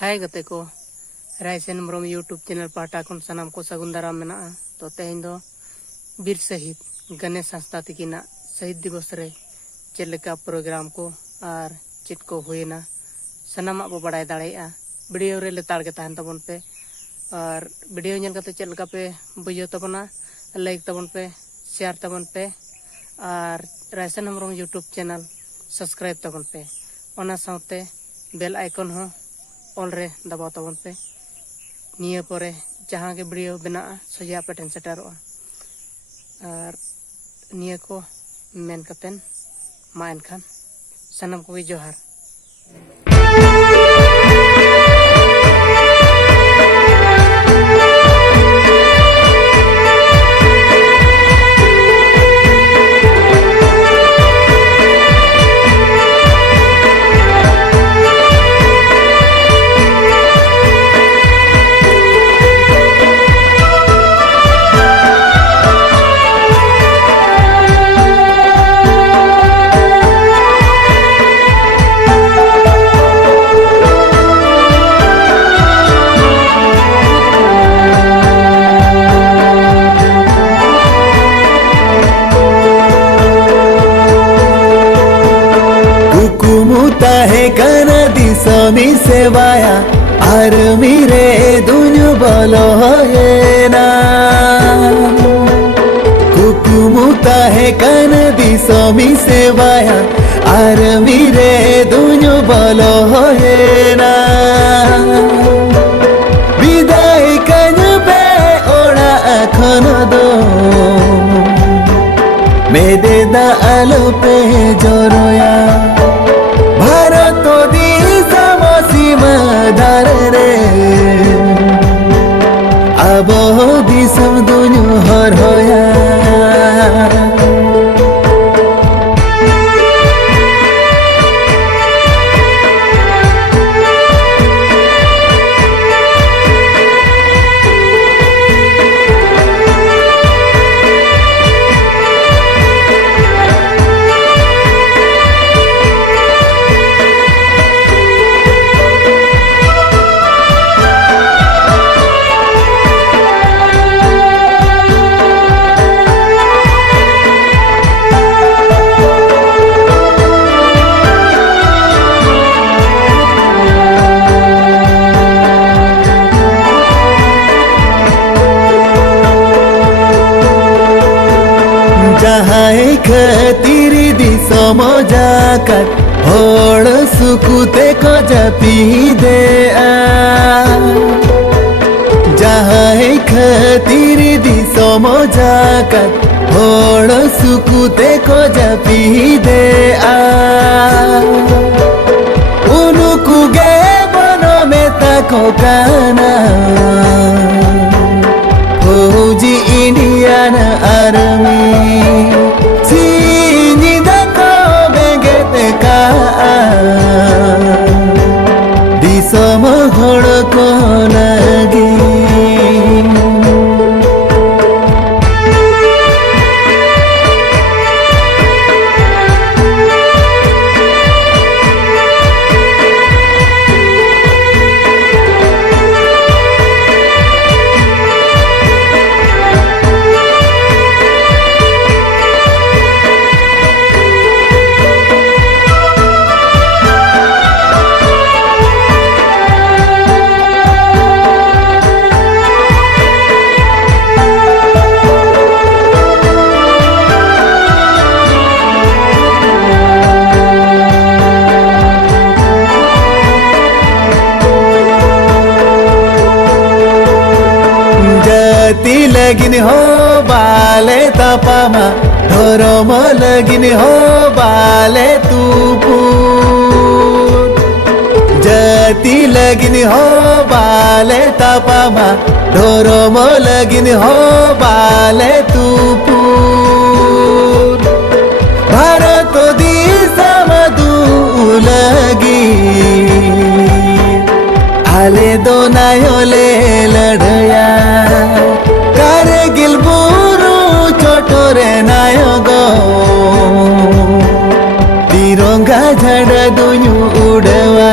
हाय गते को रायसेन मरम यूट्यूब चैनल पाटा खन सानाम को सगुन दाराम मेना तो तेहें दो बीर शहीद गणेश हंसदा तकिना शहीद दिवस रे चेलेका प्रोग्राम को और चेत को हुएना सनामा बो बड़ाय दाड़ेया वीडियो रे लेताड़ के तहन तबन पे और वीडियो नेल कते चेलका पे बुझो तबना लाइक तबन पे शेयर तबन पे और रायसेन मरम यूट्यूब चैनल सब्सक्राइब तबन पे ओना साउते बेल आइकन हो ऑल रे दबाव तबन पे निये परे जहाँ के वीडियो बना सोजा पे टेन सेटरों और निये को मेन कतेन मा एनखान सनम को जोहार है कन दिसमी सेवाया आर मेरे दुनु बोलो है ना कुकुमुता है कन दिसमी सेवाया आर मेरे दुनु बोलो है ना विदाई कन पे ओड़ा अखन दो मेदे दा आलो पे जोरोया भारत दिसम सीमा धार रे अब दिसम दुनु हर होया जहाँ खतीर दिसम जाकर होड़ सुकुते को जपी दे जहाँ खतीर दिसम जाकर होड़ सुकुते को जपी दे उनको गे बनो में तको काना फौजी इंडियन आर्मी दिसम हड़ को लगी ती लगिन हो बाले तपामा धर्म लगिन हो बाले तूपुर जाति लगिन हो बाले तपामा धर्म लगिन हो बाले तूपुर भारत दिसम दू लगी आले दो नायोले लड़या कारगिल बुरु चोटोरे नायगो तिरंगा झड़ दुनु उड़वा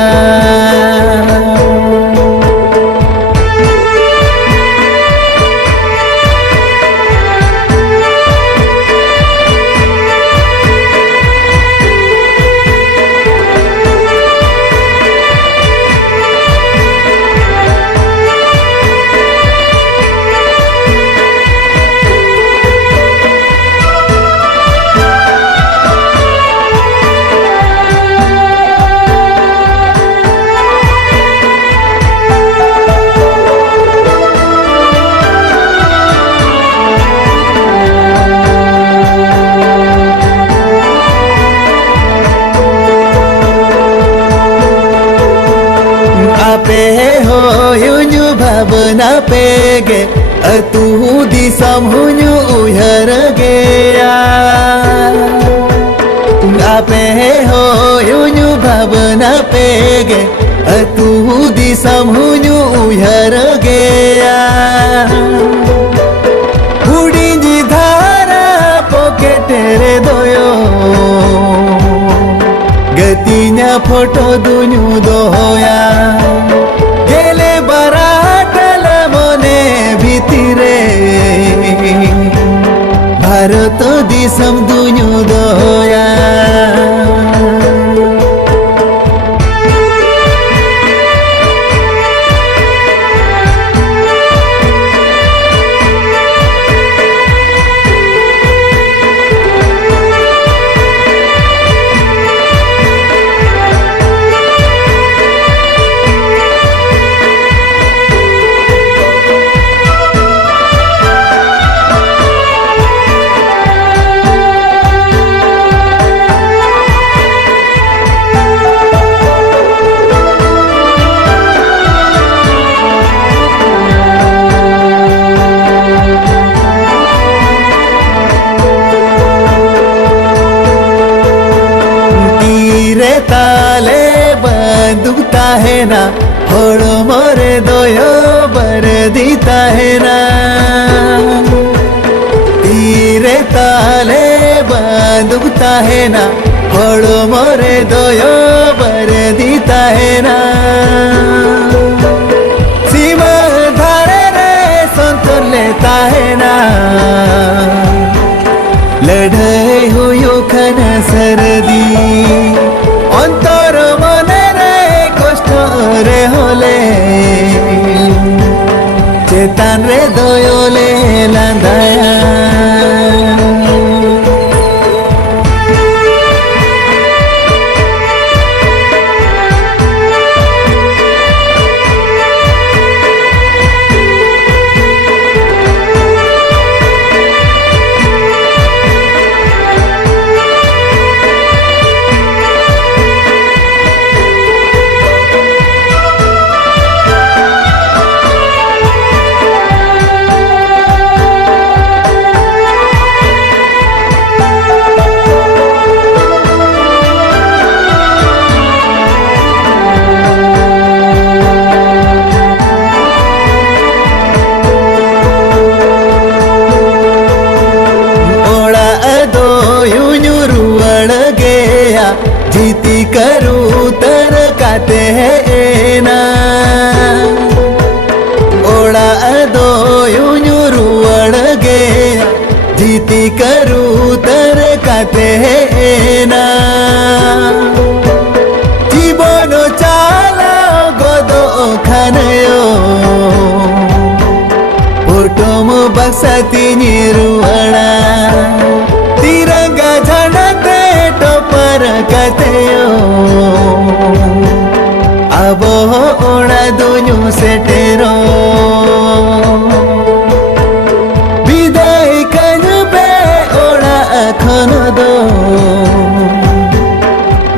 होयुनु भावना पेगे अतु दिसम हुनु उहर गया आपे होयुनु भावना पेगे अतु दिसम हुनु उहर गया उड़ी जी धारा पॉकेट रे दोयो गतिnya फोटो दुनु दोया गेले बराटल मने भितिरे भारत दिसम दुनु दोया ताले बंदूकता है ना होड़ो मोरे दोयो बर दीता है ना तीरे ताले बंदूकता है ना होड़ो मोरे दोयो बर दीता है ना सीमा धारे रे संतुर लेता है ना लड़ाई हुयो खन सरदी अंतर मने रे कष्ट रे होले चेतान रे दोयोले लांदाया जीती करूं तर काते है ना ओड़ा दो यूं रुवड़ गया जीती करूं तर काते है ना जीवन चाला गोदो खानयो फोटोम बक्साती निरुवड़ा तिरंगा झंडा टोपर कथयो अब ओड़ा दुनु सेटेरो विदाई कनुबे ओड़ा अखन दो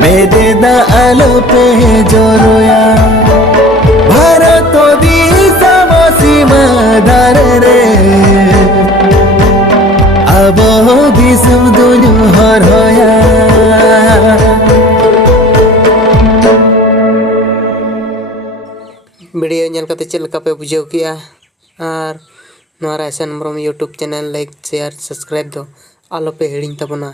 मेदे दा आलो पे जोरोया भारत दिसम सीमा धार रे अब दिसम दुनु हर होया वीडियो नेल कते चेल का पे बुझाव किया और नोरा रायसन Hembram YouTube channel like share subscribe दो आलो पे हिड़िंग तबना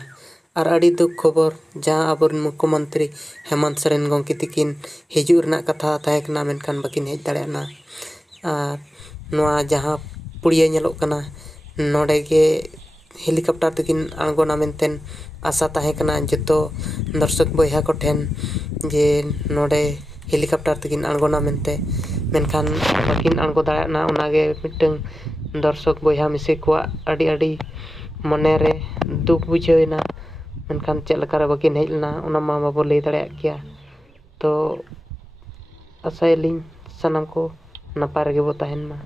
और अड़ी दुख खबर जहाँ अब मुख्यमंत्री हेमंत सोरेन गंकी तकिन हिजू रना कथा तहकना मेनखान बाकिन हेज दाड़ेना और नोआ जहाँ पुड़िया नेलोग कना नोडे गे हेलीकॉप्टर तकिन आंगोना मेनतेन आशा तहकना जतो दर्शक बयहा को ठेन जे नोडे हेलीकॉप्टर तकिन आंगोना मेनते मेनखान बाकिन आंगो दाड़ेना उनागे मिटंग दर्शक बयहा मिसे को अड़ी अड़ी मने रे दुख बुझेना मेनखान चेक लकार बाकिन हेजलना उना मा बाबो लई दाड़े किया तो आशायलिंग सनम को नपाय रेगे बो तहन मा।